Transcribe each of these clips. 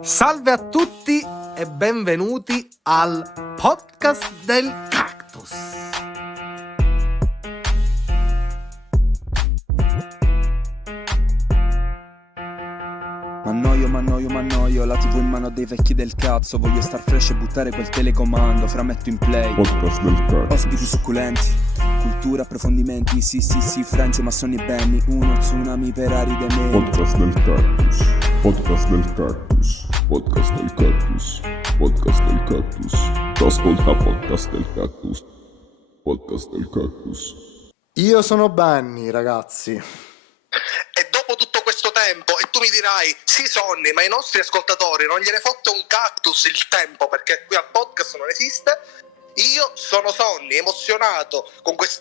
Salve a tutti e benvenuti al podcast del Cactus. M'annoio, la TV in mano a dei vecchi del cazzo. Voglio star fresh e buttare quel telecomando, frametto in play. Podcast del Cactus. Ospiti succulenti, cultura, approfondimenti, sì, Franzi, massoni e Benny. Uno tsunami per aride menti. Podcast del Cactus. Podcast del Cactus. Podcast del Cactus. Podcast del Cactus. Ascolta Podcast del Cactus. Podcast del Cactus. Io sono Benny, ragazzi. E dopo tutto questo tempo, e tu mi dirai, sì Sonny, ma i nostri ascoltatori non gliene fotte un cactus il tempo, perché qui al podcast non esiste. Io sono Sonny, emozionato,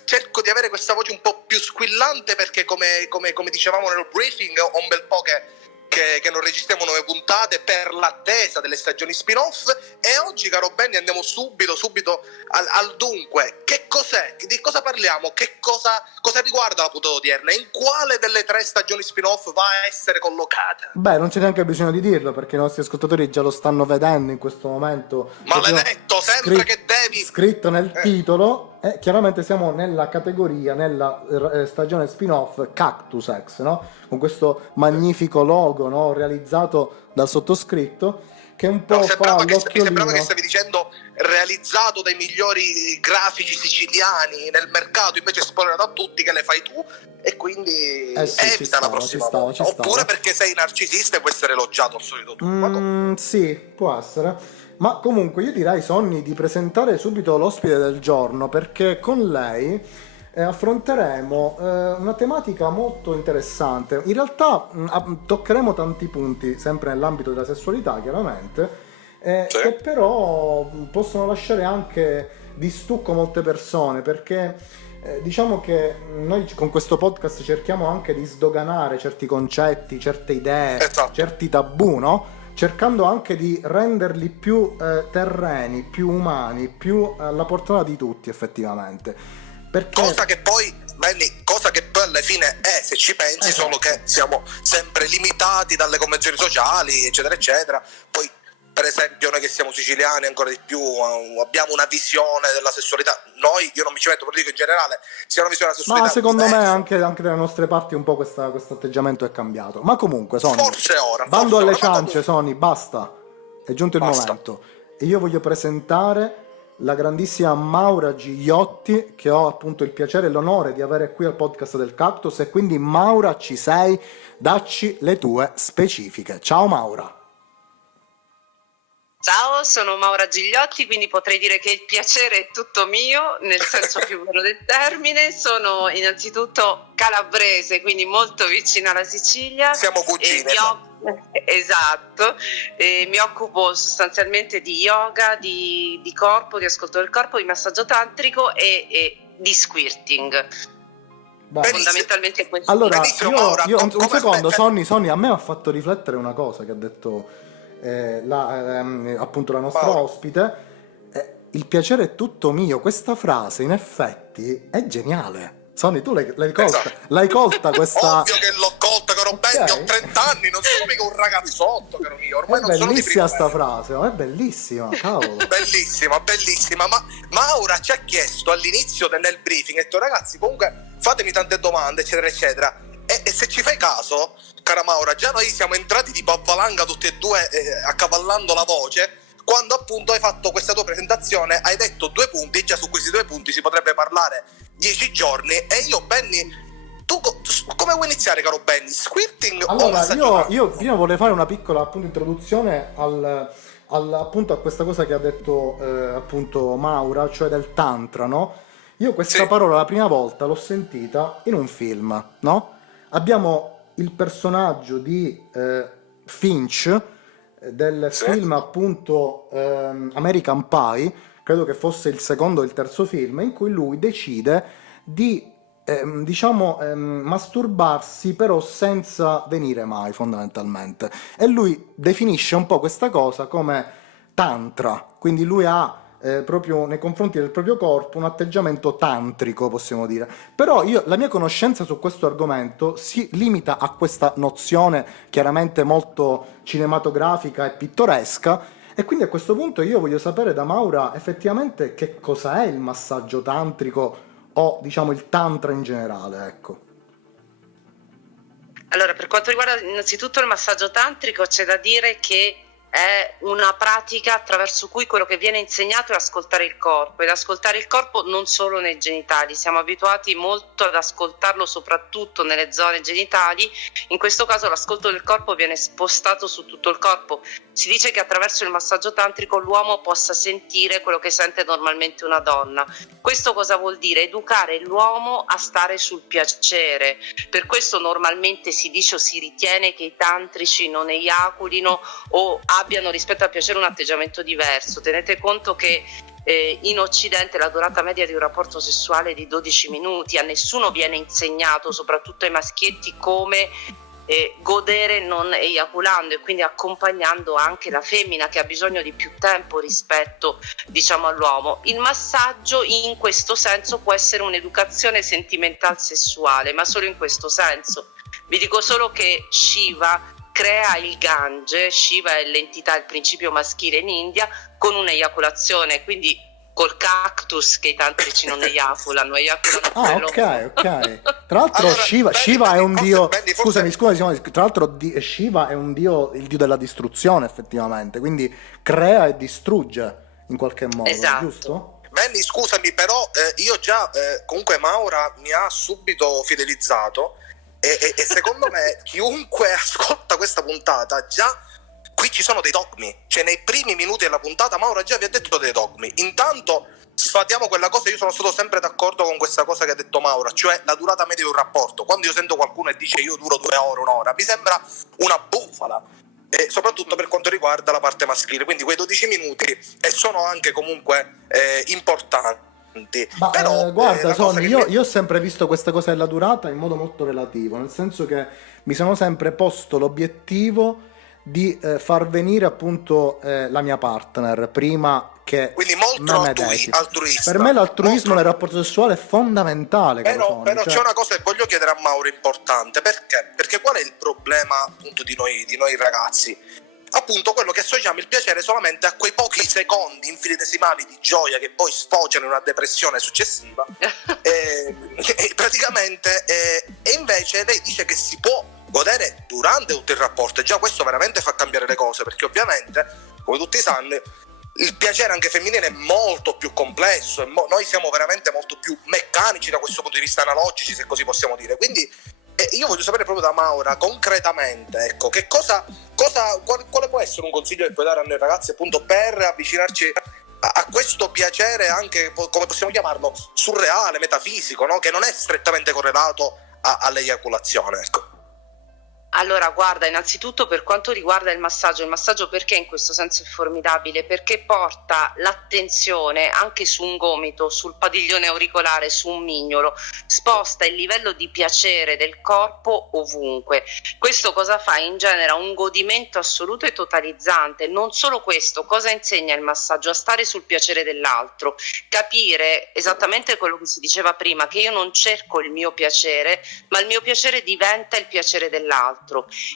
cerco di avere questa voce un po' più squillante, perché come dicevamo nel briefing, ho un bel po' che non registriamo nuove puntate per l'attesa delle stagioni spin-off. E oggi, caro Benny, andiamo subito al dunque. Che cos'è? Di cosa parliamo? Che cosa riguarda la puntata odierna? In quale delle 3 stagioni spin-off va a essere collocata? Beh, non c'è neanche bisogno di dirlo, perché i nostri ascoltatori già lo stanno vedendo in questo momento. Maledetto, sempre che devi... Scritto nel titolo. Chiaramente siamo nella categoria, nella stagione spin-off Cactus X, no? Con questo magnifico logo, no? Realizzato dal sottoscritto, che un po' fa mi l'occhiolino. sembrava che stavi dicendo realizzato dai migliori grafici siciliani nel mercato, invece spoilerato a tutti che le fai tu, e quindi evita la prossima volta. Oppure perché sei narcisista e vuoi essere elogiato al solito tu. Sì, può essere. Ma comunque io direi, Sonny, di presentare subito l'ospite del giorno, perché con lei affronteremo una tematica molto interessante. In realtà toccheremo tanti punti, sempre nell'ambito della sessualità, chiaramente, Sì. che però possono lasciare anche di stucco molte persone, perché diciamo che noi con questo podcast cerchiamo anche di sdoganare certi concetti, certe idee, Esatto. certi tabù, no? Cercando anche di renderli più terreni, più umani, più alla portata di tutti, effettivamente. Perché... Cosa che poi alla fine è, se ci pensi, Esatto. solo che siamo sempre limitati dalle convenzioni sociali, eccetera eccetera. Poi, per esempio, noi che siamo siciliani ancora di più abbiamo una visione della sessualità. Io non mi ci metto, però dico in generale, sia una visione della sessualità. Ma secondo me diversa. anche dalle nostre parti un po' questo atteggiamento è cambiato. Ma comunque, Sonny, Forse ora. bando alle ma ciance, comunque- Sonny, basta. È giunto il Basta. momento. E io voglio presentare la grandissima Maura Gigliotti, che ho appunto il piacere e l'onore di avere qui al podcast del Cactus. E quindi, Maura, ci sei? Dacci le tue specifiche. Ciao Maura. Ciao, sono Maura Gigliotti, quindi potrei dire che il piacere è tutto mio, nel senso più vero del termine. Sono innanzitutto calabrese, quindi molto vicina alla Sicilia. Siamo cugine. Esatto, mi occupo sostanzialmente di yoga, di corpo, di ascolto del corpo, di massaggio tantrico e di squirting. Beh. Fondamentalmente questo. Allora, Benissimo, Maura, io un come- secondo, aspetta. Sonny, a me ha fatto riflettere una cosa che ha detto appunto la nostra Maura. ospite. Il piacere è tutto mio. Questa frase, in effetti, è geniale. Sonny, tu l'hai colta? Esatto. L'hai colta questa... Ovvio che l'ho colta, caro Ok. Benny, ho 30 anni, non sono mica un ragazzotto, caro mio, ormai È non sono di bellissima prima sta media. frase, è bellissima, cavolo. Bellissima, ma Maura ci ha chiesto all'inizio nel briefing, ha detto ragazzi comunque fatemi tante domande eccetera eccetera, e se ci fai caso, cara Maura, già noi siamo entrati tipo a valanga tutti e due, accavallando la voce, quando appunto hai fatto questa tua presentazione, hai detto 2 punti, già su questi 2 punti si potrebbe parlare 10 giorni, e io, Benny, tu come vuoi iniziare, caro Benny? Squirting o Allora, massaggio? io prima vorrei fare una piccola appunto introduzione appunto a questa cosa che ha detto appunto Maura, cioè del tantra, no? Io questa Sì. parola la prima volta l'ho sentita in un film, no? Abbiamo il personaggio di Finch del Sì. film appunto American Pie, credo che fosse il secondo o il terzo film, in cui lui decide di masturbarsi però senza venire mai, fondamentalmente, e lui definisce un po' questa cosa come tantra, quindi lui ha proprio nei confronti del proprio corpo un atteggiamento tantrico, possiamo dire. Però la mia conoscenza su questo argomento si limita a questa nozione chiaramente molto cinematografica e pittoresca, e quindi a questo punto io voglio sapere da Maura effettivamente che cosa è il massaggio tantrico o diciamo il tantra in generale, ecco. Allora, per quanto riguarda innanzitutto il massaggio tantrico, c'è da dire che è una pratica attraverso cui quello che viene insegnato è ascoltare il corpo, ed ascoltare il corpo non solo nei genitali. Siamo abituati molto ad ascoltarlo soprattutto nelle zone genitali. In questo caso l'ascolto del corpo viene spostato su tutto il corpo. Si dice che attraverso il massaggio tantrico l'uomo possa sentire quello che sente normalmente una donna. Questo cosa vuol dire? Educare l'uomo a stare sul piacere. Per questo normalmente si dice o si ritiene che i tantrici non eiaculino o abbiano rispetto al piacere un atteggiamento diverso. Tenete conto che in Occidente la durata media di un rapporto sessuale è di 12 minuti, a nessuno viene insegnato, soprattutto ai maschietti, come godere non eiaculando, e quindi accompagnando anche la femmina che ha bisogno di più tempo rispetto, diciamo, all'uomo. Il massaggio in questo senso può essere un'educazione sentimental sessuale, ma solo in questo senso. Vi dico solo che Shiva crea il Gange. Shiva è l'entità, il principio maschile in India, con un'eiaculazione, quindi col cactus, che i tantrici non eiaculano Ok. Tra l'altro Allora, Shiva è un dio. Benny, Scusami, tra l'altro Shiva è un dio, il dio della distruzione, effettivamente, quindi crea e distrugge in qualche modo, Esatto. giusto? Benny, scusami, però io già comunque Maura mi ha subito fidelizzato e secondo me chiunque ascolta questa puntata già qui ci sono dei dogmi, cioè nei primi minuti della puntata Maura già vi ha detto dei dogmi. Intanto sfatiamo quella cosa. Io sono stato sempre d'accordo con questa cosa che ha detto Maura, cioè la durata media di un rapporto. Quando io sento qualcuno e dice io duro 2 ore, 1 ora, mi sembra una bufala, e soprattutto per quanto riguarda la parte maschile, quindi quei 12 minuti e sono anche comunque importanti. Ma Però, guarda la cosa Sonny, che io ho sempre visto questa cosa della durata in modo molto relativo, nel senso che mi sono sempre posto l'obiettivo di far venire appunto la mia partner prima che quindi molto me medesimo. altruista. Per me l'altruismo Molto- nel rapporto sessuale è fondamentale, caro Però, Sonny, però cioè- c'è una cosa che voglio chiedere a Mauro importante, perché qual è il problema appunto di noi ragazzi? Appunto quello che associamo il piacere solamente a quei pochi secondi infinitesimali di gioia che poi sfociano in una depressione successiva e praticamente e invece lei dice che si può godere durante tutto il rapporto, e già questo veramente fa cambiare le cose, perché ovviamente come tutti sanno il piacere anche femminile è molto più complesso e noi siamo veramente molto più meccanici da questo punto di vista, analogici se così possiamo dire. Quindi io voglio sapere proprio da Maura concretamente, ecco, che quale può essere un consiglio che puoi dare a noi ragazzi appunto per avvicinarci a questo piacere anche, come possiamo chiamarlo, surreale, metafisico, no? Che non è strettamente correlato all'eiaculazione, ecco. Allora, guarda, innanzitutto per quanto riguarda il massaggio perché in questo senso è formidabile? Perché porta l'attenzione anche su un gomito, sul padiglione auricolare, su un mignolo, sposta il livello di piacere del corpo ovunque. Questo cosa fa? Ingenera un godimento assoluto e totalizzante. Non solo questo, cosa insegna il massaggio? A stare sul piacere dell'altro, capire esattamente quello che si diceva prima, che io non cerco il mio piacere, ma il mio piacere diventa il piacere dell'altro.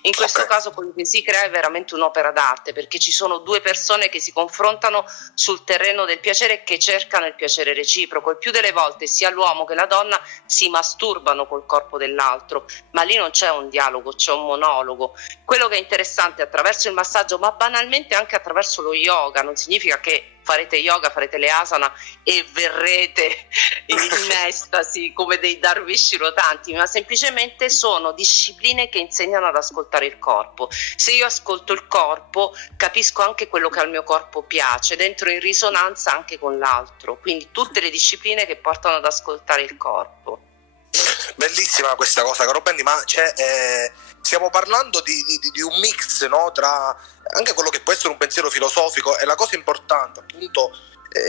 In questo caso quello che si crea è veramente un'opera d'arte, perché ci sono due persone che si confrontano sul terreno del piacere e che cercano il piacere reciproco. Il più delle volte sia l'uomo che la donna si masturbano col corpo dell'altro, ma lì non c'è un dialogo, c'è un monologo. Quello che è interessante attraverso il massaggio, ma banalmente anche attraverso lo yoga, non significa che farete yoga, farete le asana e verrete in estasi come dei darwish rotanti, ma semplicemente sono discipline che insegnano ad ascoltare il corpo. Se io ascolto il corpo, capisco anche quello che al mio corpo piace, dentro in risonanza anche con l'altro, quindi tutte le discipline che portano ad ascoltare il corpo. Bellissima questa cosa, caro Benny, ma stiamo parlando di un mix, no, tra anche quello che può essere un pensiero filosofico, e la cosa importante appunto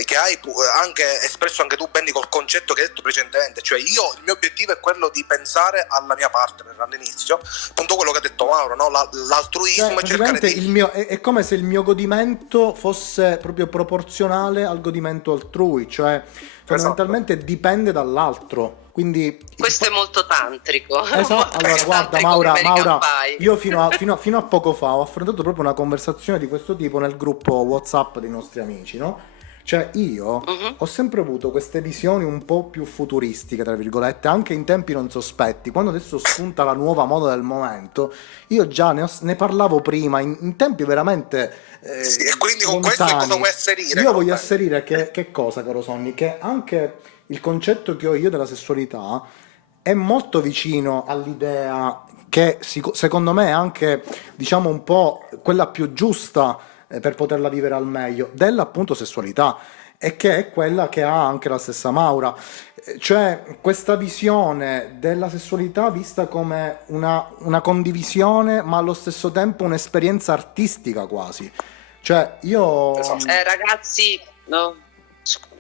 che hai anche espresso anche tu, Benny, col concetto che hai detto precedentemente, cioè il mio obiettivo è quello di pensare alla mia partner all'inizio, appunto quello che ha detto Mauro, no? L'altruismo, Cioè, e cercare praticamente è come se il mio godimento fosse proprio proporzionale al godimento altrui, cioè fondamentalmente dipende dall'altro. Quindi questo è molto tantrico. esatto. Allora guarda Tantrico Maura, come American Pie. io fino a poco fa ho affrontato proprio una conversazione di questo tipo nel gruppo WhatsApp dei nostri amici, no? Cioè io ho sempre avuto queste visioni un po' più futuristiche, tra virgolette, anche in tempi non sospetti. Quando adesso spunta la nuova moda del momento, io già ne parlavo prima, in tempi veramente sì, e quindi con questo cosa vuoi asserire? Io voglio asserire che cosa, caro Sonny? Che anche il concetto che ho io della sessualità è molto vicino all'idea che secondo me è anche, diciamo, un po' quella più giusta per poterla vivere al meglio, della appunto sessualità, e che è quella che ha anche la stessa Maura, cioè questa visione della sessualità vista come una condivisione, ma allo stesso tempo un'esperienza artistica quasi. Cioè io ragazzi, no,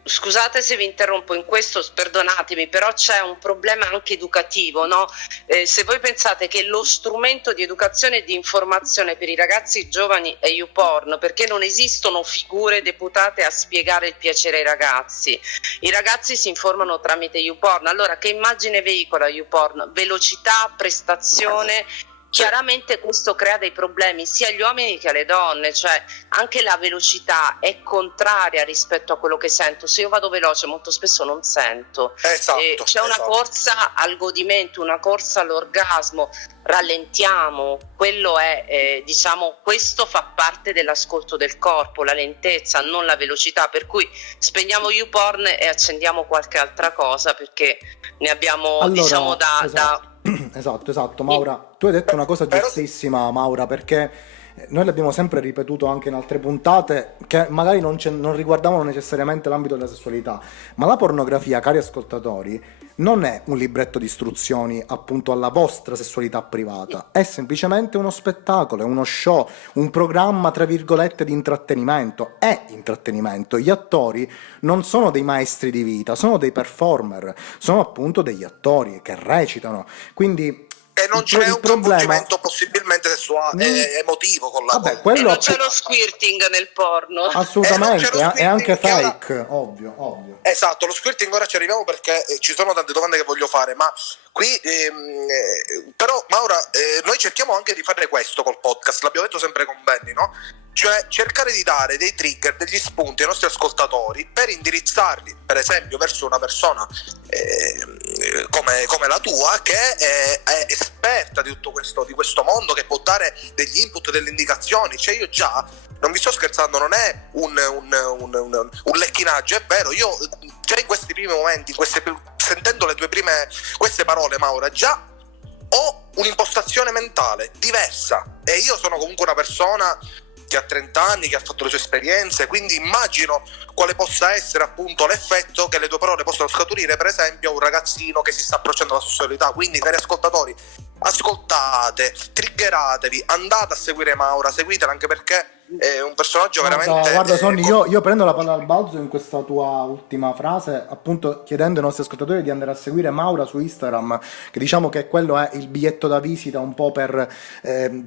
scusate se vi interrompo in questo, perdonatemi, però c'è un problema anche educativo, no? Se voi pensate che lo strumento di educazione e di informazione per i ragazzi giovani è YouPorn, perché non esistono figure deputate a spiegare il piacere ai ragazzi. I ragazzi si informano tramite YouPorn. Allora, che immagine veicola YouPorn? Velocità, prestazione. Chiaramente questo crea dei problemi sia agli uomini che alle donne, cioè anche la velocità è contraria rispetto a quello che sento. Se io vado veloce molto spesso non sento. C'è una corsa al godimento, una corsa all'orgasmo, rallentiamo, quello è diciamo, questo fa parte dell'ascolto del corpo, la lentezza, non la velocità, per cui spegniamo YouPorn e accendiamo qualche altra cosa, perché ne abbiamo diciamo Esatto, Maura, tu hai detto una cosa giustissima, Maura, perché noi l'abbiamo sempre ripetuto anche in altre puntate, che magari non riguardavano necessariamente l'ambito della sessualità, ma la pornografia, cari ascoltatori, non è un libretto di istruzioni appunto alla vostra sessualità privata, è semplicemente uno spettacolo, è uno show, un programma tra virgolette di intrattenimento, è intrattenimento. Gli attori non sono dei maestri di vita, sono dei performer, sono appunto degli attori che recitano, quindi e non c'è un coinvolgimento possibilmente sessuale, emotivo con la vabbè, quello non c'è lo squirting nel porno. Assolutamente, è anche fake, ovvio. Esatto, lo squirting ora ci arriviamo perché ci sono tante domande che voglio fare, ma qui però Maura, noi cerchiamo anche di fare questo col podcast, l'abbiamo detto sempre con Benny, no? Cioè cercare di dare dei trigger, degli spunti ai nostri ascoltatori per indirizzarli, per esempio, verso una persona come la tua, che è esperta di tutto questo, di questo mondo, che può dare degli input, delle indicazioni. Cioè io già, non vi sto scherzando, non è un lecchinaggio, è vero, io già in questi primi momenti, sentendo le tue prime queste parole, Maura, già ho un'impostazione mentale diversa, e io sono comunque una persona che ha 30 anni, che ha fatto le sue esperienze, quindi immagino quale possa essere appunto l'effetto che le tue parole possono scaturire, per esempio, a un ragazzino che si sta approcciando alla sessualità. Quindi, cari ascoltatori, ascoltate, triggeratevi, andate a seguire Maura, seguitela, anche perché è un personaggio veramente... Guarda Sonny, io prendo la palla al balzo in questa tua ultima frase, appunto chiedendo ai nostri ascoltatori di andare a seguire Maura su Instagram, che diciamo che quello è il biglietto da visita un po' per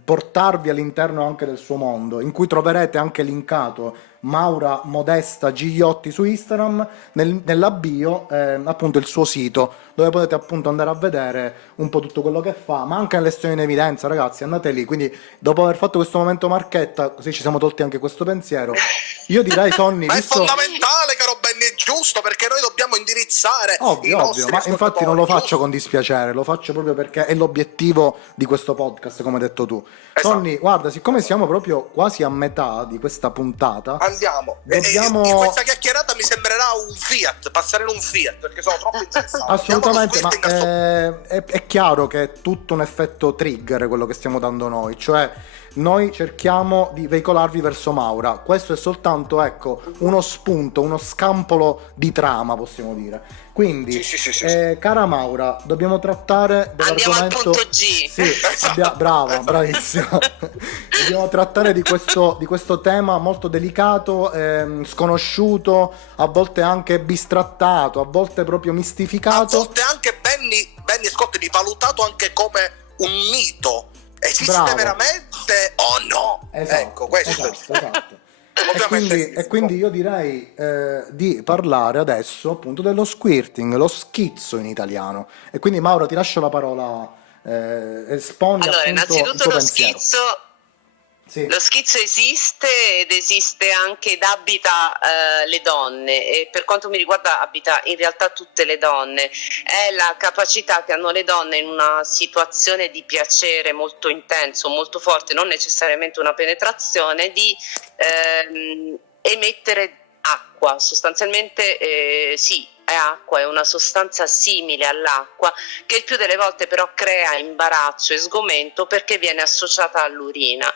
portarvi all'interno anche del suo mondo, in cui troverete anche linkato Maura Modesta Gigliotti su Instagram, nella bio appunto il suo sito, dove potete appunto andare a vedere un po' tutto quello che fa, ma anche le storie in evidenza, ragazzi, andate lì. Quindi dopo aver fatto questo momento marchetta, così ci siamo tolti anche questo pensiero, io direi, Sonny, ma è fondamentale, caro Benny, è giusto, perché noi dobbiamo indirizzare ovvio, ma infatti non lo faccio con dispiacere, lo faccio proprio perché è l'obiettivo di questo podcast, come hai detto tu. Esatto. Sonny, guarda, siccome siamo proprio quasi a metà di questa puntata, andiamo. Questa chiacchierata mi sembrerà un Fiat, passare in un Fiat, perché sono troppo interessato. Assolutamente, ma è chiaro che è tutto un effetto trigger quello che stiamo dando noi, cioè noi cerchiamo di veicolarvi verso Maura. Questo è soltanto, ecco, uno spunto, uno scampolo di trama, possiamo dire. Quindi, sì. Cara Maura, dobbiamo trattare dell'argomento... Andiamo al punto G. Sì, brava, bravissima. Dobbiamo trattare di questo tema molto delicato, sconosciuto, a volte anche bistrattato, a volte proprio mistificato. A volte anche Benny, ascoltami, valutato anche come un mito. Esiste Bravo. veramente o no? Esatto, Ecco, questo esatto. Ovviamente E quindi io direi di parlare adesso appunto dello squirting, lo schizzo in italiano. E quindi Mauro ti lascio la parola, esponi Allora, appunto il innanzitutto tuo lo pensiero. schizzo. Sì. Lo schizzo esiste ed esiste anche ed abita le donne, e per quanto mi riguarda abita in realtà tutte le donne. È la capacità che hanno le donne in una situazione di piacere molto intenso, molto forte, non necessariamente una penetrazione, di emettere acqua. Sostanzialmente sì, è acqua, è una sostanza simile all'acqua che il più delle volte però crea imbarazzo e sgomento perché viene associata all'urina.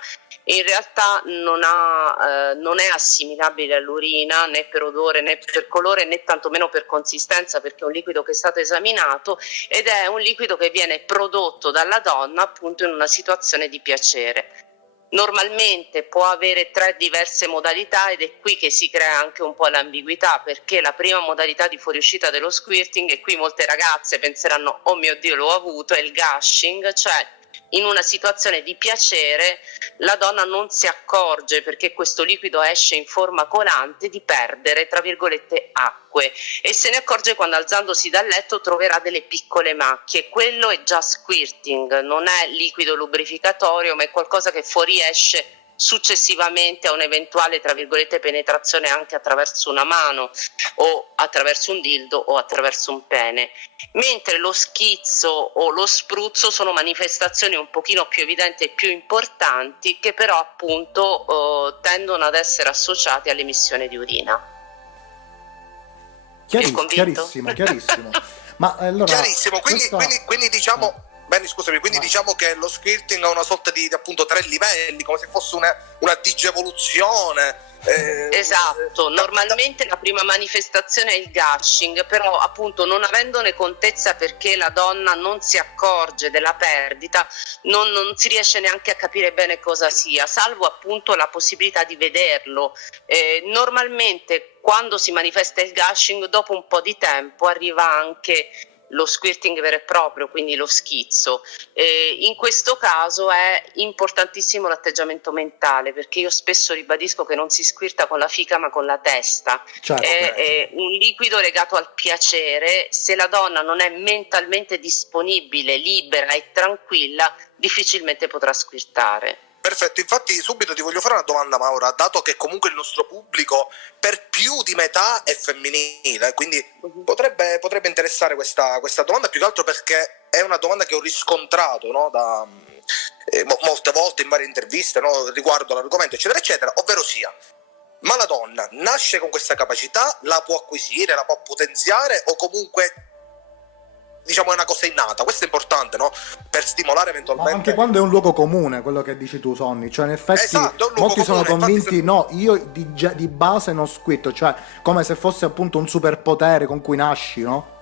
In realtà non è assimilabile all'urina né per odore né per colore né tantomeno per consistenza, perché è un liquido che è stato esaminato ed è un liquido che viene prodotto dalla donna appunto in una situazione di piacere. Normalmente può avere 3 diverse modalità ed è qui che si crea anche un po' l'ambiguità, perché la prima modalità di fuoriuscita dello squirting, e qui molte ragazze penseranno oh mio Dio l'ho avuto, è il gushing, cioè in una situazione di piacere la donna non si accorge, perché questo liquido esce in forma colante, di perdere tra virgolette acque, e se ne accorge quando alzandosi dal letto troverà delle piccole macchie. Quello è già squirting, non è liquido lubrificatorio, ma è qualcosa che fuoriesce successivamente a un'eventuale tra virgolette penetrazione anche attraverso una mano o attraverso un dildo o attraverso un pene, mentre lo schizzo o lo spruzzo sono manifestazioni un pochino più evidenti e più importanti, che però appunto tendono ad essere associati all'emissione di urina. Chiarissimo. Ma allora, chiarissimo, questa- quindi diciamo Benny, scusami, quindi diciamo che lo squirting ha una sorta di appunto 3 livelli, come se fosse una digievoluzione. Esatto, normalmente la prima manifestazione è il gushing, però appunto non avendone contezza perché la donna non si accorge della perdita, non si riesce neanche a capire bene cosa sia, salvo appunto la possibilità di vederlo. Normalmente quando si manifesta il gushing, dopo un po' di tempo arriva anche lo squirting vero e proprio, quindi lo schizzo. In questo caso è importantissimo l'atteggiamento mentale, perché io spesso ribadisco che non si squirta con la fica ma con la testa. Certo. È un liquido legato al piacere. Se la donna non è mentalmente disponibile, libera e tranquilla, difficilmente potrà squirtare. Perfetto, infatti subito ti voglio fare una domanda, Maura, dato che comunque il nostro pubblico per più di metà è femminile, quindi potrebbe interessare questa domanda, più che altro perché è una domanda che ho riscontrato, no, da molte volte in varie interviste, no, riguardo l'argomento eccetera eccetera, ovvero sia: ma la donna nasce con questa capacità, la può acquisire, la può potenziare, o comunque diciamo è una cosa innata? Questo è importante, no? Per stimolare Ma eventualmente. anche quando è un luogo comune, quello che dici tu, Sonny, cioè in effetti Esatto, è un luogo molti sono comune, convinti, infatti no, io di base non squirto, cioè come se fosse appunto un superpotere con cui nasci, no?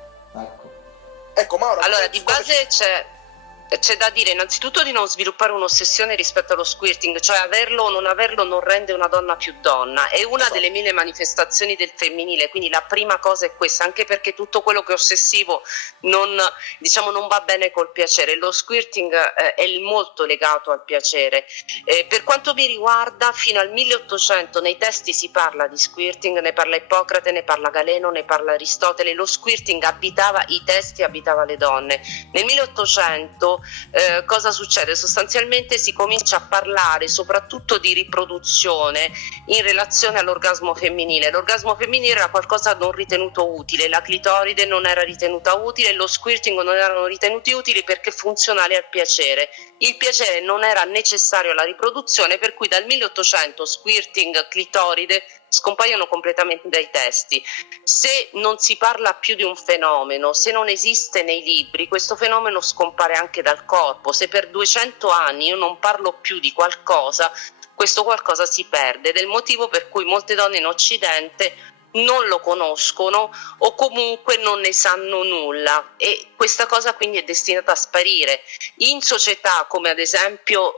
Ecco, Maura, Allora, di base c'è da dire innanzitutto di non sviluppare un'ossessione rispetto allo squirting, cioè averlo o non averlo non rende una donna più donna, è una delle 1000 manifestazioni del femminile, quindi la prima cosa è questa, anche perché tutto quello che è ossessivo non va bene col piacere. Lo squirting è molto legato al piacere. Per quanto mi riguarda, fino al 1800 nei testi si parla di squirting, ne parla Ippocrate, ne parla Galeno, ne parla Aristotele. Lo squirting abitava i testi, abitava le donne. Nel 1800 cosa succede? Sostanzialmente si comincia a parlare soprattutto di riproduzione in relazione all'orgasmo femminile. L'orgasmo femminile era qualcosa non ritenuto utile, la clitoride non era ritenuta utile, lo squirting non erano ritenuti utili perché funzionali al piacere. Il piacere non era necessario alla riproduzione, per cui dal 1800 squirting, clitoride scompaiono completamente dai testi. Se non si parla più di un fenomeno, se non esiste nei libri, questo fenomeno scompare anche dal corpo. Se per 200 anni io non parlo più di qualcosa, questo qualcosa si perde, ed è il motivo per cui molte donne in Occidente non lo conoscono o comunque non ne sanno nulla, e questa cosa quindi è destinata a sparire in società come ad esempio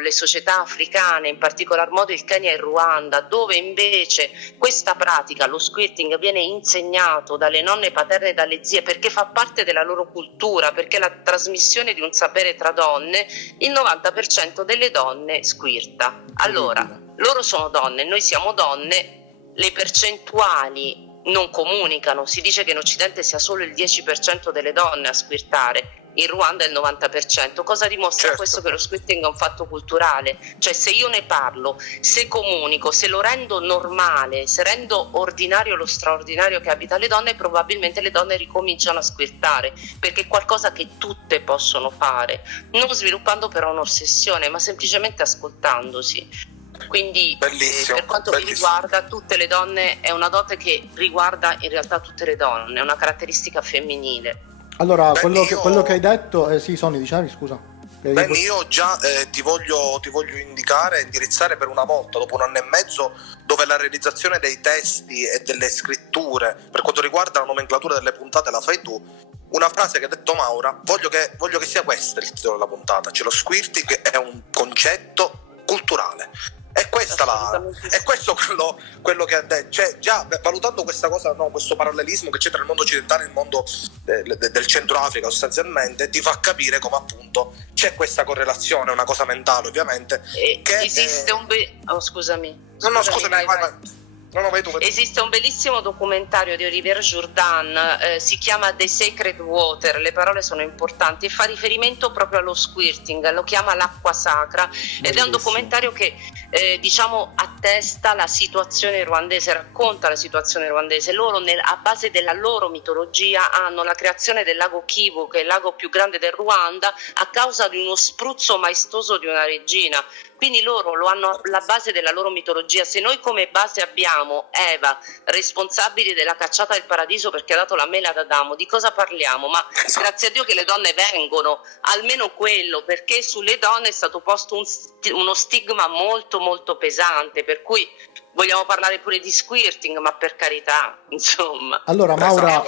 le società africane, in particolar modo il Kenya e il Ruanda, dove invece questa pratica, lo squirting, viene insegnato dalle nonne paterne e dalle zie perché fa parte della loro cultura, perché è la trasmissione di un sapere tra donne. Il 90% delle donne squirta. Allora, loro sono donne, noi siamo donne, le percentuali non comunicano, si dice che in Occidente sia solo il 10% delle donne a squirtare, in Ruanda è il 90%. Cosa dimostra questo? Che lo squirting è un fatto culturale, cioè se io ne parlo, se comunico, se lo rendo normale, se rendo ordinario lo straordinario che abita le donne, probabilmente le donne ricominciano a squirtare, perché è qualcosa che tutte possono fare, non sviluppando però un'ossessione, ma semplicemente ascoltandosi. Quindi per quanto mi riguarda, tutte le donne è una dote che riguarda in realtà tutte le donne, è una caratteristica femminile. Allora, quello che hai detto, sì, Sonny, dicevi, scusa. Benny, io già ti voglio indirizzare per una volta, dopo 1 anno e mezzo, dove la realizzazione dei testi e delle scritture, per quanto riguarda la nomenclatura delle puntate, la fai tu. Una frase che ha detto Maura, voglio che sia questo il titolo della puntata, cioè lo squirting è un concetto culturale. E questo quello che ha detto, cioè già valutando questa cosa, no, questo parallelismo che c'è tra il mondo occidentale e il mondo del Centro Africa, sostanzialmente ti fa capire come appunto c'è questa correlazione, una cosa mentale ovviamente, che esiste scusami, vai. No, vai tu. Esiste un bellissimo documentario di Olivier Jourdan, si chiama The Sacred Water, le parole sono importanti, e fa riferimento proprio allo squirting, lo chiama l'acqua sacra, ed è un documentario che attesta la situazione ruandese, racconta la situazione ruandese. Loro a base della loro mitologia hanno la creazione del lago Kivu, che è il lago più grande del Ruanda, a causa di uno spruzzo maestoso di una regina. Quindi loro lo hanno alla base della loro mitologia. Se noi come base abbiamo Eva, responsabile della cacciata del paradiso perché ha dato la mela ad Adamo, di cosa parliamo? Ma grazie a Dio che le donne vengono, almeno quello, perché sulle donne è stato posto uno stigma molto molto pesante, per cui vogliamo parlare pure di squirting, ma per carità, insomma. Allora Maura,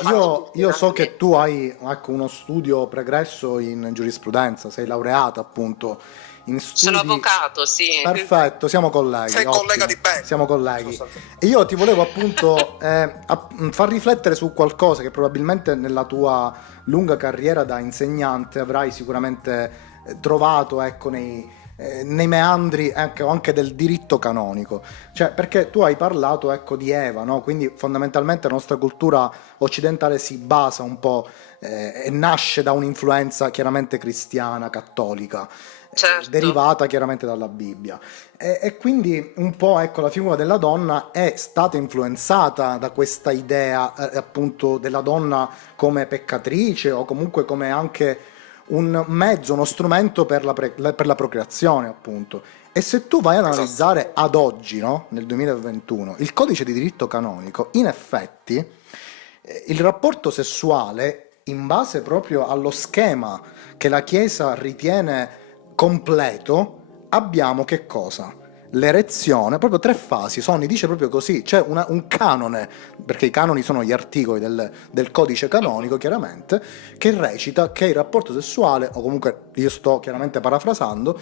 io so che tu hai uno studio pregresso in giurisprudenza, sei laureata appunto in studi. Sono avvocato, sì. Perfetto, siamo colleghi. Sei collega di Benny. Siamo colleghi. E io ti volevo appunto far riflettere su qualcosa che probabilmente nella tua lunga carriera da insegnante avrai sicuramente trovato, ecco, nei meandri anche del diritto canonico, cioè perché tu hai parlato, ecco, di Eva, no? Quindi fondamentalmente la nostra cultura occidentale si basa un po' e nasce da un'influenza chiaramente cristiana, cattolica, certo, derivata chiaramente dalla Bibbia, e quindi un po', ecco, la figura della donna è stata influenzata da questa idea appunto della donna come peccatrice, o comunque come anche un mezzo, uno strumento per la procreazione, appunto. E se tu vai ad analizzare ad oggi, no, nel 2021, il codice di diritto canonico, in effetti il rapporto sessuale, in base proprio allo schema che la Chiesa ritiene completo, abbiamo che cosa? L'erezione, proprio 3 fasi. Sonny dice proprio così, c'è un canone, perché i canoni sono gli articoli del codice canonico, chiaramente, che recita che il rapporto sessuale, o comunque io sto chiaramente parafrasando,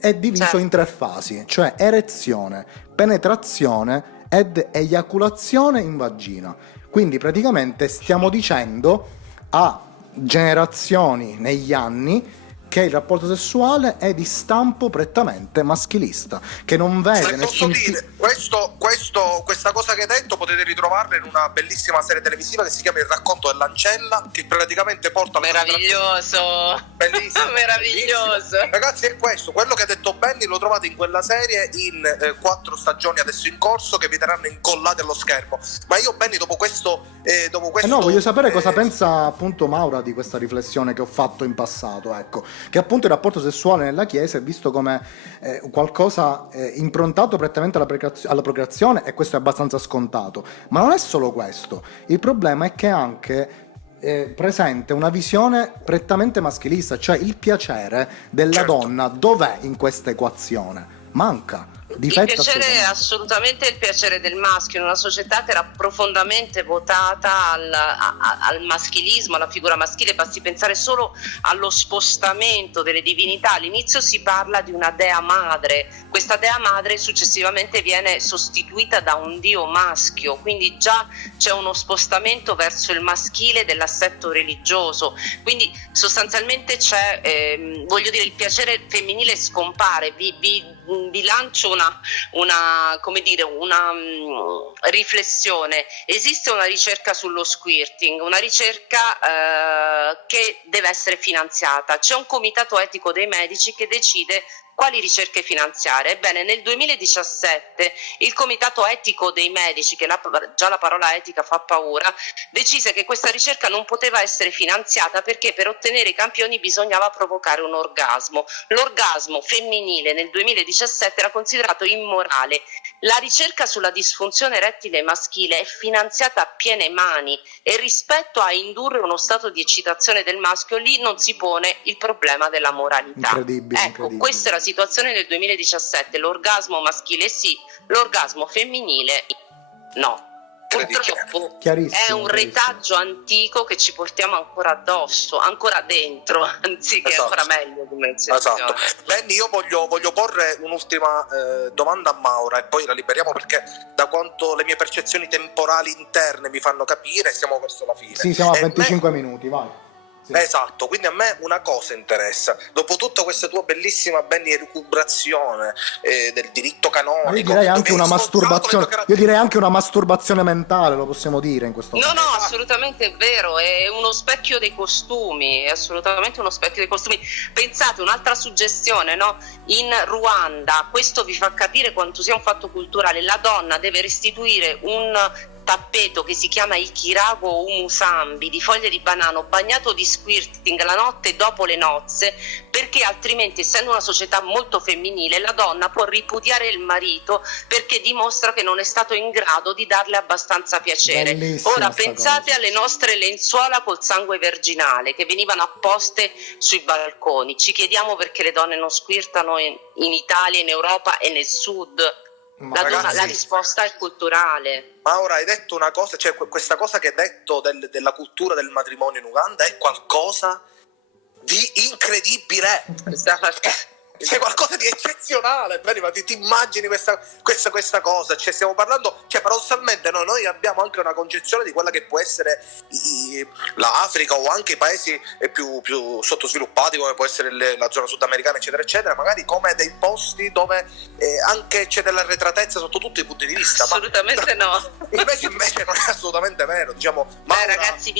è diviso in 3 fasi, cioè erezione, penetrazione ed eiaculazione in vagina. Quindi praticamente stiamo dicendo a generazioni negli anni che il rapporto sessuale è di stampo prettamente maschilista, che non vede nessun questa cosa che hai detto potete ritrovarla in una bellissima serie televisiva che si chiama Il racconto dell'ancella, che praticamente porta meraviglioso, bellissimo, meraviglioso. Ragazzi, è questo, quello che ha detto Benny lo trovate in quella serie in 4 stagioni adesso in corso, che vi verranno incollate allo schermo. Ma io, Benny, dopo questo no, voglio sapere cosa pensa appunto Maura di questa riflessione che ho fatto in passato, ecco, che appunto il rapporto sessuale nella Chiesa è visto come qualcosa improntato prettamente alla procreazione, e questo è abbastanza scontato. Ma non è solo questo, il problema è che è anche presente una visione prettamente maschilista, cioè il piacere della donna dov'è in questa equazione? Manca. Difetto il piacere è assolutamente. assolutamente il piacere del maschio, in una società che era profondamente votata al maschilismo, alla figura maschile. Basti pensare solo allo spostamento delle divinità. All'inizio si parla di una dea madre, questa dea madre successivamente viene sostituita da un dio maschio, quindi già c'è uno spostamento verso il maschile dell'assetto religioso, quindi sostanzialmente c'è, voglio dire, il piacere femminile scompare. Vi lancio una riflessione. Esiste una ricerca sullo squirting, una ricerca che deve essere finanziata. C'è un comitato etico dei medici che decide quali ricerche finanziare. Ebbene, nel 2017 il comitato etico dei medici, che già la parola etica fa paura, decise che questa ricerca non poteva essere finanziata perché per ottenere i campioni bisognava provocare un orgasmo. L'orgasmo femminile nel 2017 era considerato immorale. La ricerca sulla disfunzione erettile maschile è finanziata a piene mani e rispetto a indurre uno stato di eccitazione del maschio, lì non si pone il problema della moralità. Incredibile, Ecco, incredibile. questa è la situazione nel 2017. L'orgasmo maschile sì, l'orgasmo femminile no. Purtroppo Chiarissimo, è un chiarissimo. retaggio antico che ci portiamo ancora addosso, ancora dentro, anziché Esatto. ancora meglio dimensione. Esatto. Benny, io voglio porre un'ultima domanda a Maura e poi la liberiamo, perché da quanto le mie percezioni temporali interne mi fanno capire siamo verso la fine. Sì, siamo a E 25 minuti, vai. Sì. Esatto, quindi a me una cosa interessa, dopo tutta questa tua bellissima Benny elucubrazione del diritto canonico, Ma io direi anche dove una hai masturbazione. sfoggiato le tue Io direi anche una masturbazione mentale, lo possiamo dire in questo No, caso. no, assolutamente è vero, è uno specchio dei costumi, è assolutamente uno specchio dei costumi. Pensate, un'altra suggestione, no? In Ruanda, questo vi fa capire quanto sia un fatto culturale, la donna deve restituire un tappeto che si chiama ikirago o umusambi di foglie di banano bagnato di squirting la notte dopo le nozze, perché altrimenti, essendo una società molto femminile, la donna può ripudiare il marito perché dimostra che non è stato in grado di darle abbastanza piacere. Bellissima Ora sta pensate cosa. alle nostre lenzuola col sangue verginale che venivano apposte sui balconi. Ci chiediamo perché le donne non squirtano in Italia, in Europa e nel sud. Ma ragazzi, La risposta è culturale. Maura, hai detto una cosa, cioè questa cosa che hai detto della cultura del matrimonio in Uganda è qualcosa di incredibile. C'è qualcosa di eccezionale, ma ti immagini questa cosa? Cioè, stiamo parlando, cioè, paradossalmente noi abbiamo anche una concezione di quella che può essere l'Africa o anche i paesi più sottosviluppati, come può essere la zona sudamericana, eccetera, eccetera, magari come dei posti dove anche c'è dell'arretratezza sotto tutti i punti di vista. Assolutamente no. Invece non è assolutamente vero, diciamo. Ragazzi,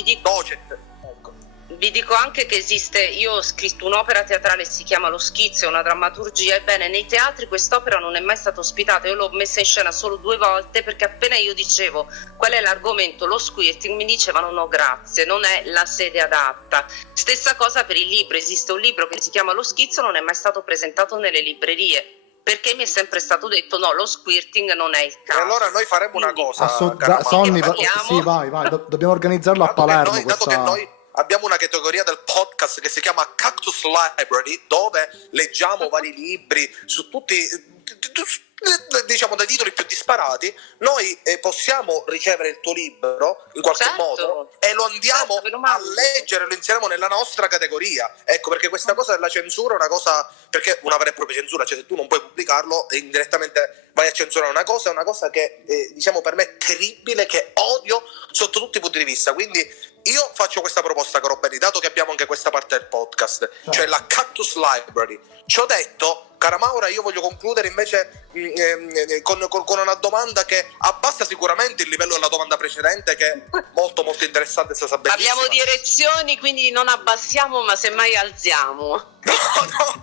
vi dico anche che esiste, io ho scritto un'opera teatrale, si chiama Lo Schizzo, è una drammaturgia. Ebbene, nei teatri quest'opera non è mai stata ospitata, io l'ho messa in scena solo 2 volte, perché appena io dicevo qual è l'argomento, lo squirting, mi dicevano no grazie, non è la sede adatta. Stessa cosa per il libro, esiste un libro che si chiama Lo Schizzo, non è mai stato presentato nelle librerie, perché mi è sempre stato detto no, lo squirting non è il caso. E allora noi faremo una cosa, cara Sonny, Maura. sì, vai, dobbiamo organizzarlo a Palermo. Dato che noi abbiamo una categoria del podcast che si chiama Cactus Library, dove leggiamo vari libri su tutti, diciamo, dai titoli più disparati, noi possiamo ricevere il tuo libro in qualche modo e lo andiamo a leggere, lo inseriamo nella nostra categoria. Ecco, perché questa cosa della censura è una cosa, perché una vera e propria censura, cioè se tu non puoi pubblicarlo e indirettamente vai a censurare una cosa, è una cosa che diciamo per me è terribile, che odio sotto tutti i punti di vista. Quindi io faccio questa proposta, caro Benny, dato che abbiamo anche questa parte del podcast, cioè la Cactus Library. Ci ho detto, cara Maura, io voglio concludere invece con una domanda che abbassa sicuramente il livello della domanda precedente, che è molto molto interessante e stata bellissima. Abbiamo direzioni, quindi non abbassiamo, ma semmai alziamo. No,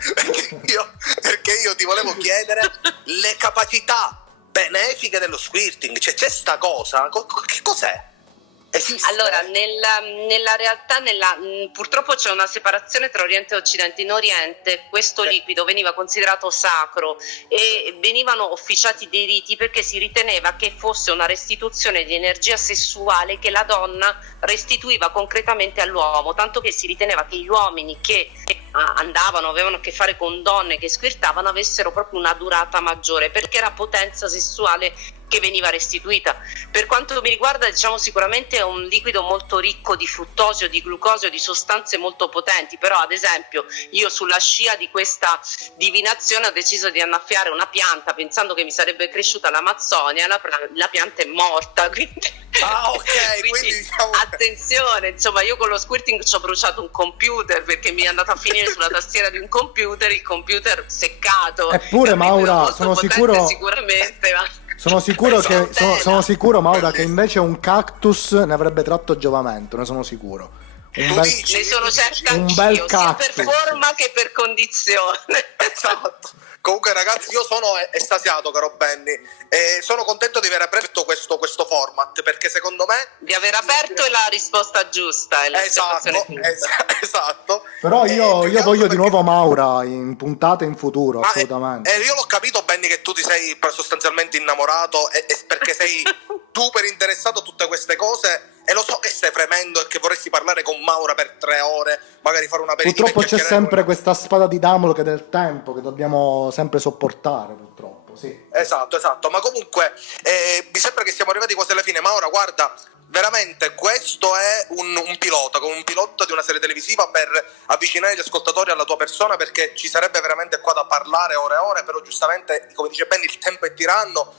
perché io ti volevo chiedere le capacità benefiche dello squirting, cioè c'è sta cosa, che cos'è? Esiste? Allora, nella realtà, purtroppo c'è una separazione tra Oriente e Occidente. In Oriente questo liquido veniva considerato sacro e venivano officiati dei riti perché si riteneva che fosse una restituzione di energia sessuale che la donna restituiva concretamente all'uomo, tanto che si riteneva che gli uomini che avevano a che fare con donne che squirtavano avessero proprio una durata maggiore, perché era potenza sessuale che veniva restituita. Per quanto mi riguarda, diciamo, sicuramente è un liquido molto ricco di fruttosio, di glucosio, di sostanze molto potenti, però ad esempio io sulla scia di questa divinazione ho deciso di annaffiare una pianta pensando che mi sarebbe cresciuta l'Amazzonia, la pianta è morta, quindi Ok, quindi diciamo... attenzione, insomma, io con lo squirting ci ho bruciato un computer perché mi è andato a finire sulla tastiera di un computer, il computer seccato. Eppure, Maura, sono sicuro... Sicuramente, ma... Sono sicuro sono sicuro, Maura, che Bellissimo. invece un cactus ne avrebbe tratto giovamento, ne sono sicuro. Tu dici? Ne sono certa Un anch'io, bel sia cactus. per forma che per condizione. Esatto. Comunque ragazzi, io sono estasiato, caro Benny, e sono contento di aver aperto questo format, perché secondo me... Di aver aperto è la risposta giusta, è la Esatto, esatto. Però io più che voglio altro di nuovo Maura in puntate in futuro, Ma assolutamente. io l'ho capito, Benny, che tu ti sei sostanzialmente innamorato e perché sei super interessato a tutte queste cose, e lo so che stai fremendo e che vorresti parlare con Maura per 3 ore, magari fare una aperitivo. Purtroppo e c'è chiacchierare sempre questa spada di Damocle del tempo che dobbiamo sempre sopportare, purtroppo, sì. Esatto, ma comunque mi sembra che siamo arrivati quasi alla fine. Maura, guarda, veramente questo è un pilota, come un pilota di una serie televisiva per avvicinare gli ascoltatori alla tua persona, perché ci sarebbe veramente qua da parlare ore e ore, però giustamente, come dice Benny, il tempo è tiranno.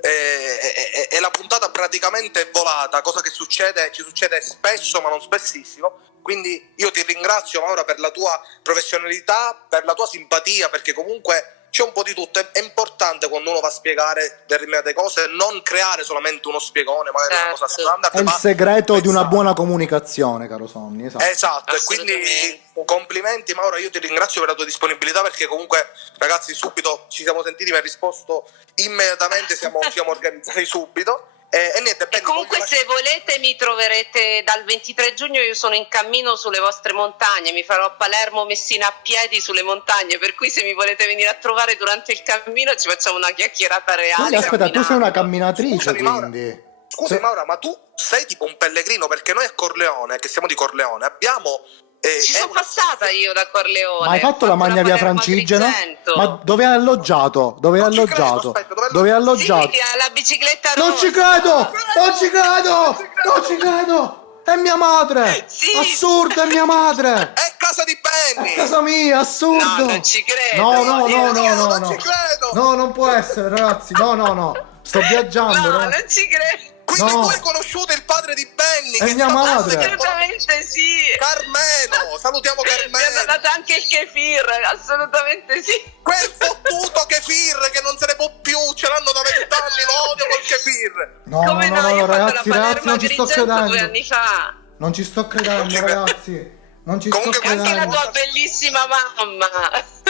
E la puntata praticamente è volata, cosa che ci succede spesso ma non spessissimo, quindi io ti ringrazio, Maura, per la tua professionalità, per la tua simpatia, perché comunque c'è un po' di tutto. È importante quando uno va a spiegare determinate cose non creare solamente uno spiegone, magari una cosa standard, È il ma segreto di una pensare. buona comunicazione, caro Sonny, Esatto, e quindi Assolutamente. complimenti, Maura, io ti ringrazio per la tua disponibilità, perché comunque ragazzi subito ci siamo sentiti, mi hai risposto immediatamente, siamo organizzati subito e niente, E Benny, comunque voglio se volete mi troverete dal 23 giugno, io sono in cammino sulle vostre montagne, mi farò a Palermo, Messina a piedi sulle montagne, per cui se mi volete venire a trovare durante il cammino ci facciamo una chiacchierata reale. Quindi aspetta, tu sei una camminando. camminatrice, Scusami, Maura. quindi. Scusa Maura, ma tu sei tipo un pellegrino, perché noi a Corleone, che siamo di Corleone, abbiamo Ci sono passata io da Corleone. Ma hai fatto la magna via Francigena? Ma dove hai alloggiato? Dove hai Non ci credo, alloggiato? aspetta, Dove hai alloggiato? Sì, alla bicicletta rossa. Non ci credo! Non ci credo! Non ci credo! È mia madre! Sì. Assurdo, è mia madre! È casa di Benny! È casa mia, assurdo! No, non ci credo. No, no, Io no, no, no, non no. ci credo. No, non può essere, ragazzi. No, no, no. Sto viaggiando, No, ragazzi. non ci credo. Quindi No. tu hai conosciuto il padre di Benny, È che mia sta madre. male, che- Assolutamente sì. Carmelo, salutiamo Mi hanno Carmelo. dato anche il kefir, assolutamente sì. Quel fottuto kefir che non se ne può più, ce l'hanno da 20 anni, lo odio col kefir. No, Come no, no, io no, ho fatto ragazzi, la ragazzi, Palermo non ci sto Agrigento 2 credendo. anni fa. Non ci sto Non credendo, ci credo. ragazzi. Non ci Comunque, sto Anche la credendo. tua bellissima mamma.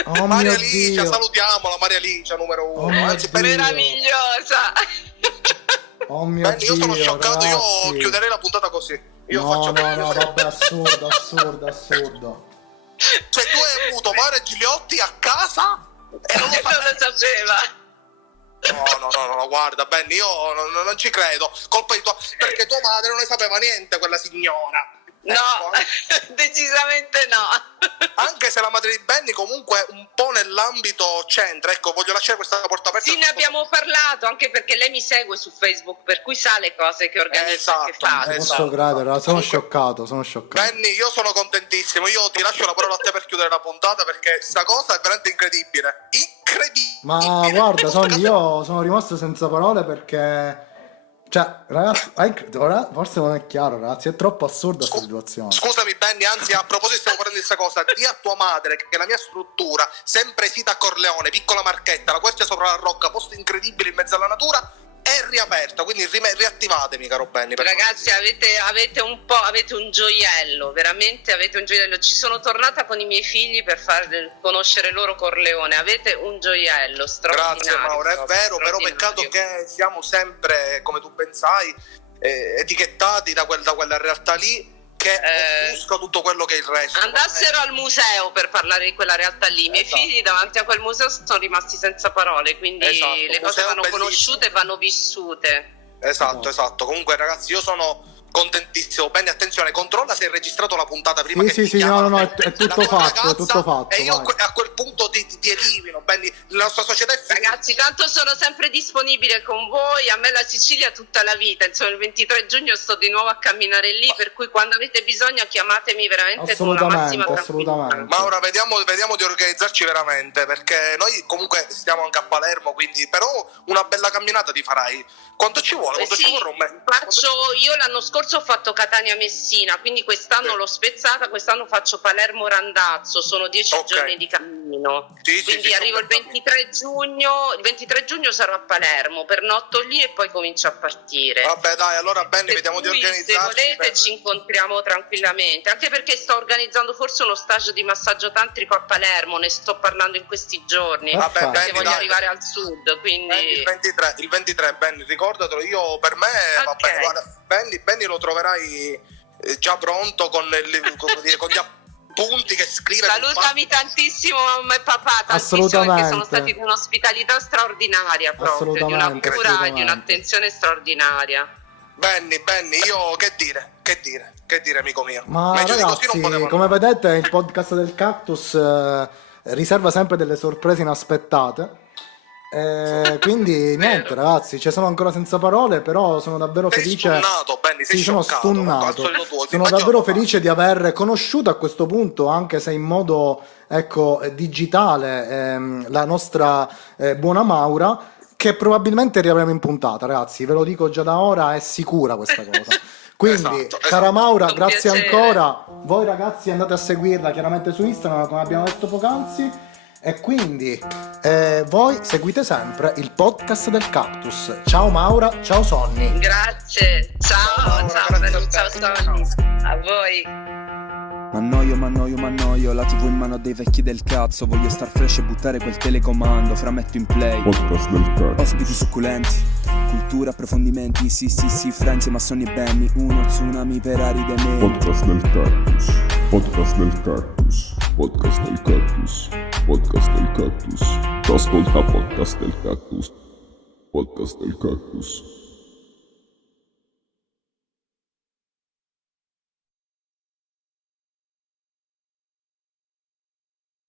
Oh Maria mio Licia, Dio. salutiamola, Maria Licia numero Oh 1. mio Anzi, Dio. Benny, Meravigliosa. Oh mio Benny, Dio, io sono scioccato, io ragazzi. chiuderei la puntata così. Io No, faccio no, no, vabbè, assurdo, assurdo, assurdo. Cioè tu hai avuto Mario Gigliotti a casa e non lo Non sapevi. lo sapeva. No, guarda, Benny, io non ci credo. Colpa di tua... Perché tua madre non ne sapeva niente, quella signora. No, Ecco, decisamente no. anche se la madre di Benny comunque un po' nell'ambito c'entra, ecco, voglio lasciare questa porta aperta. Sì, ne abbiamo parlato, anche perché lei mi segue su Facebook, per cui sa le cose che organizzo e che Esatto, faccio. Non esatto. posso credere, sono Comunque- scioccato, sono scioccato. Benny, io sono contentissimo, io ti lascio la parola a te per chiudere la puntata, perché sta cosa è veramente incredibile. Incredibile! Ma guarda, io sono rimasto senza parole perché... Cioè, ragazzi, ora forse non è chiaro, ragazzi, è troppo assurda questa situazione. Scusami Benny, anzi a proposito stiamo parlando di questa cosa, di a tua madre che la mia struttura, sempre sita a Corleone, piccola Marchetta, la quercia sopra la rocca, posto incredibile in mezzo alla natura, è riaperta, quindi riattivatemi, caro Benny. per Ragazzi, avete un gioiello, veramente avete un gioiello. Ci sono tornata con i miei figli per far conoscere loro Corleone. Avete un gioiello straordinario. Grazie Mauro, è vero, però straordinario. peccato che siamo sempre, come tu ben sai, etichettati da quella realtà lì, che offusca tutto quello che è il resto. Andassero al museo per parlare di quella realtà lì. I miei figli davanti a quel museo sono rimasti senza parole, quindi le cose vanno conosciute e vanno vissute. Esatto. Comunque ragazzi, io sono contentissimo. Benny, attenzione, controlla se hai registrato la puntata prima che sì, no, è tutto fatto, e io a quel punto ti elimino. Benny, la nostra società è finita. Ragazzi, tanto sono sempre disponibile con voi. A me la Sicilia tutta la vita, insomma il 23 giugno sto di nuovo a camminare lì, per cui quando avete bisogno chiamatemi veramente con la massima tranquillità. Maura, vediamo di organizzarci veramente, perché noi comunque stiamo anche a Palermo, quindi però una bella camminata ti farai. Quanto ci vuole? Ci vorrà un mese? Io l'anno scorso ho fatto Catania-Messina, quindi quest'anno l'ho spezzata, quest'anno faccio Palermo-Randazzo, sono 10 giorni di cammino, quindi arrivo il 23 giugno sarò a Palermo, pernotto lì e poi comincio a partire. Vabbè dai, allora bene, vediamo di organizzarci. Se volete ci incontriamo tranquillamente, anche perché sto organizzando forse uno stage di massaggio tantrico a Palermo, ne sto parlando in questi giorni, se voglio arrivare al sud, quindi... Il 23, Benny, ricordatelo, io per me va bene, guarda, Benny lo troverai già pronto con gli appunti che scrive. Salutami tantissimo mamma e papà, tantissimo, perché sono stati di un'ospitalità straordinaria, proprio di una cura e di un'attenzione straordinaria. Benny, io che dire amico mio. Ma ragazzi, come vedete il podcast del Cactus riserva sempre delle sorprese inaspettate. Quindi niente ragazzi, sono ancora senza parole, però sono davvero felice. Sono stunnato. Sono davvero felice di aver conosciuto a questo punto, anche se in modo digitale, la nostra buona Maura, che probabilmente riavremo in puntata, ragazzi, ve lo dico già da ora, è sicura questa cosa. Quindi, cara Maura, grazie ancora. Voi ragazzi andate a seguirla chiaramente su Instagram, come abbiamo detto poc'anzi. E quindi voi seguite sempre il podcast del Cactus. Ciao Maura, ciao Sonny. Grazie, ciao Sonny. A voi. Mannoio, la TV in mano dei vecchi del cazzo. Voglio star fresh e buttare quel telecomando. Frametto in play, Podcast del Cactus. ospiti succulenti, cultura, approfondimenti, sì, Friends, Massoni e Benny. Uno tsunami per aride menti. Podcast del Cactus. Podcast del Cactus. Podcast del Cactus. Podcast del Cactus. Ascolta Podcast del Cactus. Podcast del Cactus.